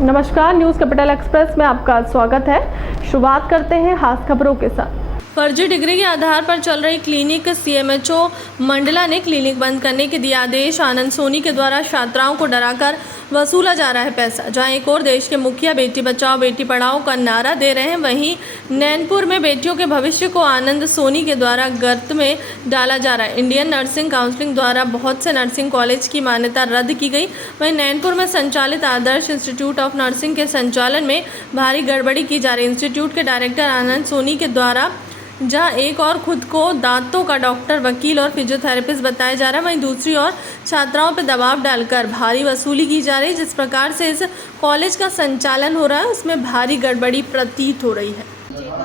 नमस्कार, news capital express में आपका स्वागत है। शुरुआत करते हैं खास खबरों के साथ। फर्जी डिग्री के आधार पर चल रही क्लिनिक सीएमएचओ मंडला ने क्लिनिक बंद करने के दिया आदेश। आनंद सोनी के द्वारा छात्राओं को डराकर वसूला जा रहा है पैसा। जहां एक और देश के मुखिया बेटी बचाओ बेटी पढ़ाओ का नारा दे रहे हैं, वहीं नैनपुर में बेटियों के भविष्य को आनंद सोनी के द्वारा गर्त में डाला जा रहा है। इंडियन नर्सिंग काउंसिल द्वारा बहुत से नर्सिंग कॉलेज की मान्यता रद्द की गई। वहीं नैनपुर में संचालित आदर्श इंस्टीट्यूट ऑफ नर्सिंग के संचालन में भारी गड़बड़ी की जा रही। इंस्टीट्यूट के डायरेक्टर आनंद सोनी के द्वारा जहां एक और खुद को दांतों का डॉक्टर, वकील और फिजियोथेरेपिस्ट बताया जा रहा है, वहीं दूसरी ओर छात्राओं पर दबाव डालकर भारी वसूली की जा रही है। जिस प्रकार से इस कॉलेज का संचालन हो रहा है उसमें भारी गड़बड़ी प्रतीत हो रही है।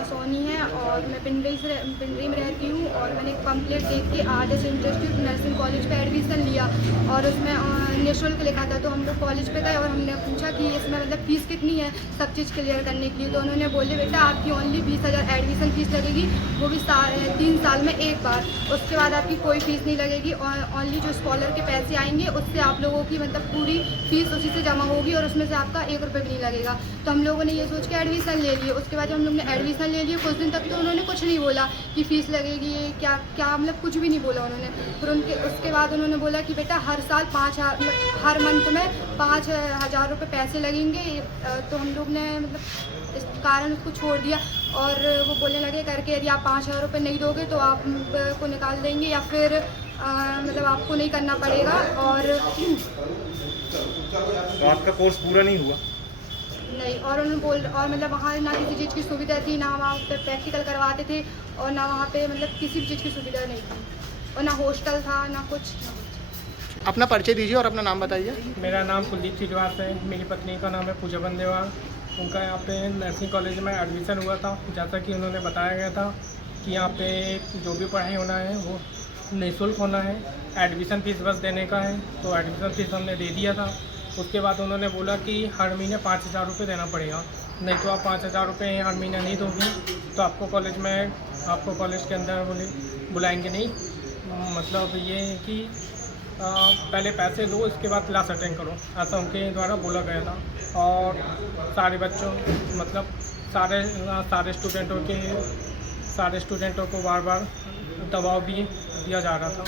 सोनी है और मैं पिंडरी में रहती हूँ और मैंने एक पम्पलेट देख के आदर्श इंस्टीट्यूट नर्सिंग कॉलेज पे एडमिशन लिया और उसमें निःशुल्क लिखा था। तो हम लोग कॉलेज पे गए और हमने पूछा कि इसमें मतलब फ़ीस कितनी है सब चीज़ क्लियर करने के लिए। तो उन्होंने बोले बेटा आपकी ओनली 20,000 एडमिशन फ़ीस लगेगी, वो भी 3 साल में एक बार। उसके बाद आपकी कोई फ़ीस नहीं लगेगी और ओनली जो स्कॉलर के पैसे आएंगे उससे आप लोगों की मतलब पूरी फ़ीस उसी से जमा होगी और उसमें से आपका 1 रुपये भी नहीं लगेगा। तो हम लोगों ने ये सोच के एडमिशन ले लिए। उसके बाद हम लोग ने एडमिशन ले लिए, कुछ दिन तक तो उन्होंने कुछ नहीं बोला कि फ़ीस लगेगी क्या मतलब कुछ भी नहीं बोला उन्होंने। फिर उसके बाद उन्होंने बोला कि बेटा हर साल 5,000 हर मंथ में 5,000 रुपये पैसे लगेंगे। तो हम लोग ने मतलब इस कारण उसको छोड़ दिया और वो बोलने लगे करके यदि आप 5,000 रुपये नहीं दोगे तो आप को निकाल देंगे या फिर मतलब आपको नहीं करना पड़ेगा। और तो आपका कोर्स पूरा नहीं हुआ? नहीं, और उन्होंने और मतलब वहाँ ना किसी चीज़ की सुविधा थी, ना वहाँ पे प्रैक्टिकल करवाते थे और ना वहाँ पे मतलब किसी भी चीज़ की सुविधा नहीं थी और ना हॉस्टल था ना कुछ। अपना परिचय दीजिए और अपना नाम बताइए। मेरा नाम कुलदीप श्रीवास है, मेरी पत्नी का नाम है पूजा बंदेवाल। उनका यहाँ पे नर्सिंग कॉलेज में एडमिशन हुआ था। जैसा कि उन्होंने बताया गया था कि यहाँ पे जो भी पढ़ाई होना है वो निःशुल्क होना है, एडमिशन फ़ीस बस देने का है। तो एडमिशन फ़ीस हमने दे दिया था। उसके बाद उन्होंने बोला कि हर महीने 5,000 रुपये देना पड़ेगा, नहीं तो आप 5,000 रुपये हर महीना नहीं दोगे तो आपको कॉलेज के अंदर बुलाएंगे नहीं। मतलब ये है कि पहले पैसे दो, इसके बाद क्लास अटेंड करो, ऐसा उनके द्वारा बोला गया था। और सारे बच्चों मतलब सारे स्टूडेंटों को बार बार दबाव भी दिया जा रहा था।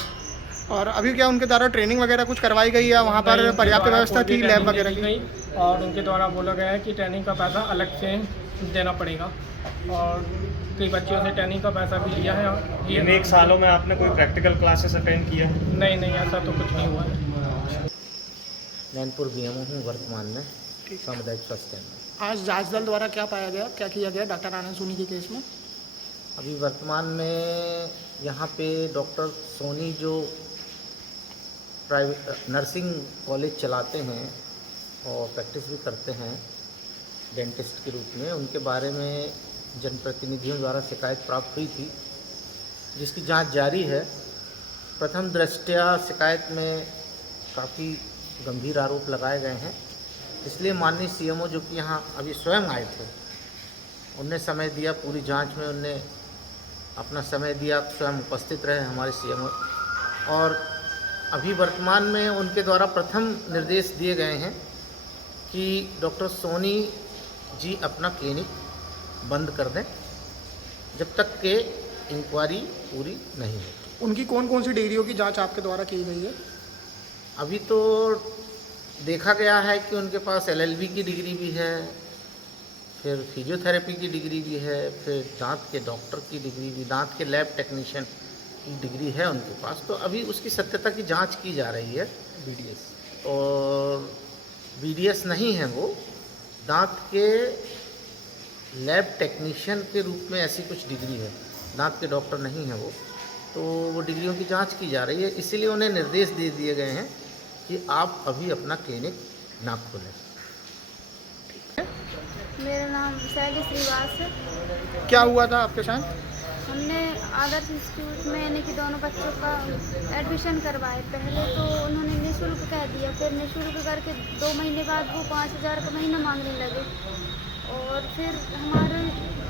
और अभी क्या उनके द्वारा ट्रेनिंग वगैरह कुछ करवाई गई है? वहाँ पर पर्याप्त व्यवस्था थी लैब वगैरह की? और उनके द्वारा बोला गया है कि ट्रेनिंग का पैसा अलग से देना पड़ेगा और कई बच्चों से ट्रेनिंग का पैसा भी लिया है। इन 1 सालों में आपने कोई प्रैक्टिकल क्लासेस अटेंड किया? नहीं, ऐसा तो कुछ नहीं हुआ है। नैनपुर बीएमओ हूँ वर्तमान में सामुदायिक स्वास्थ्य केंद्र। आज जांच दल द्वारा क्या पाया गया, क्या किया गया डॉक्टर आनंद सोनी के केस में? अभी वर्तमान में यहाँ पे डॉक्टर सोनी जो प्राइवेट नर्सिंग कॉलेज चलाते हैं और प्रैक्टिस भी करते हैं डेंटिस्ट के रूप में, उनके बारे में जनप्रतिनिधियों द्वारा शिकायत प्राप्त हुई थी जिसकी जांच जारी है। प्रथम दृष्टया शिकायत में काफ़ी गंभीर आरोप लगाए गए हैं, इसलिए माननीय सीएमओ जो कि यहाँ अभी स्वयं आए थे, उनने समय दिया, पूरी जांच में उनने अपना समय दिया, स्वयं उपस्थित रहे हमारे सीएमओ। और अभी वर्तमान में उनके द्वारा प्रथम निर्देश दिए गए हैं कि डॉक्टर सोनी जी अपना क्लिनिक बंद कर दें जब तक के इंक्वायरी पूरी नहीं हो। उनकी कौन कौन सी डिग्रियों की जांच आपके द्वारा की गई है? अभी तो देखा गया है कि उनके पास LLB की डिग्री भी है, फिर फिजियोथेरेपी की डिग्री भी है, फिर दांत के डॉक्टर की डिग्री भी, दांत के लैब टेक्नीशियन की डिग्री है उनके पास। तो अभी उसकी सत्यता की जांच की जा रही है। और BDS नहीं है, वो दांत के लैब टेक्नीशियन के रूप में ऐसी कुछ डिग्री है, दांत के डॉक्टर नहीं है वो। तो वो डिग्रियों की जांच की जा रही है, इसीलिए उन्हें निर्देश दे दिए गए हैं कि आप अभी अपना क्लिनिक ना खोलें। मेरा नाम शैली श्रीवास है। क्या हुआ था आपके साथ? हमने आदर्श इंस्टीट्यूट में यानी कि दोनों बच्चों का एडमिशन करवाए। पहले तो उन्होंने निःशुल्क कह दिया, फिर निःशुल्क करके 2 महीने बाद वो 5,000 का महीना मांगने लगे और फिर हमारे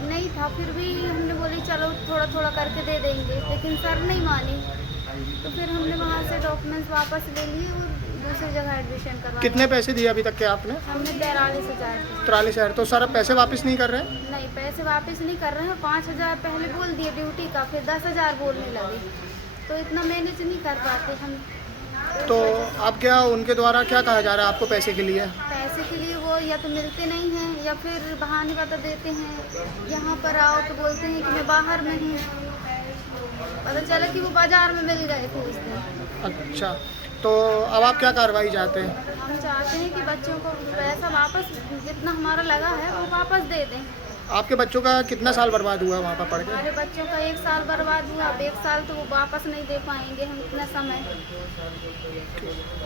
नहीं था, फिर भी हमने बोली चलो थोड़ा थोड़ा करके दे देंगे, लेकिन सर नहीं मानी। तो फिर हमने वहाँ से डॉक्यूमेंट्स वापस ले लिए और दूसरी जगह एडमिशन करवाया। कितने पैसे दिए अभी तक के आपने? हमने 43,000 दिए। 43,000। तो सर अब पैसे वापस नहीं कर रहे हैं? नहीं, पैसे वापस नहीं कर रहे हैं। 5,000 पहले बोल दिए ड्यूटी का, फिर 10,000 बोलने लगे, तो इतना मैनेज नहीं कर पाते हम। तो अब क्या उनके द्वारा क्या कहा जा रहा है आपको पैसे के लिए? पैसे के लिए वो या तो मिलते नहीं हैं या फिर बहाने बता देते हैं, यहाँ पर आओ तो बोलते हैं कि मैं बाहर में हूँ। पता चला कि वो बाजार में मिल गए थे उस दिन। अच्छा, तो अब आप क्या कार्रवाई चाहते हैं? हम चाहते हैं कि बच्चों को पैसा वापस, जितना हमारा लगा है वो वापस दे दें। आपके बच्चों का कितना साल बर्बाद हुआ वहाँ पर पढ़ के? हमारे बच्चों का 1 साल बर्बाद हुआ। अब 1 साल तो वो वापस नहीं दे पाएंगे हम इतना समय।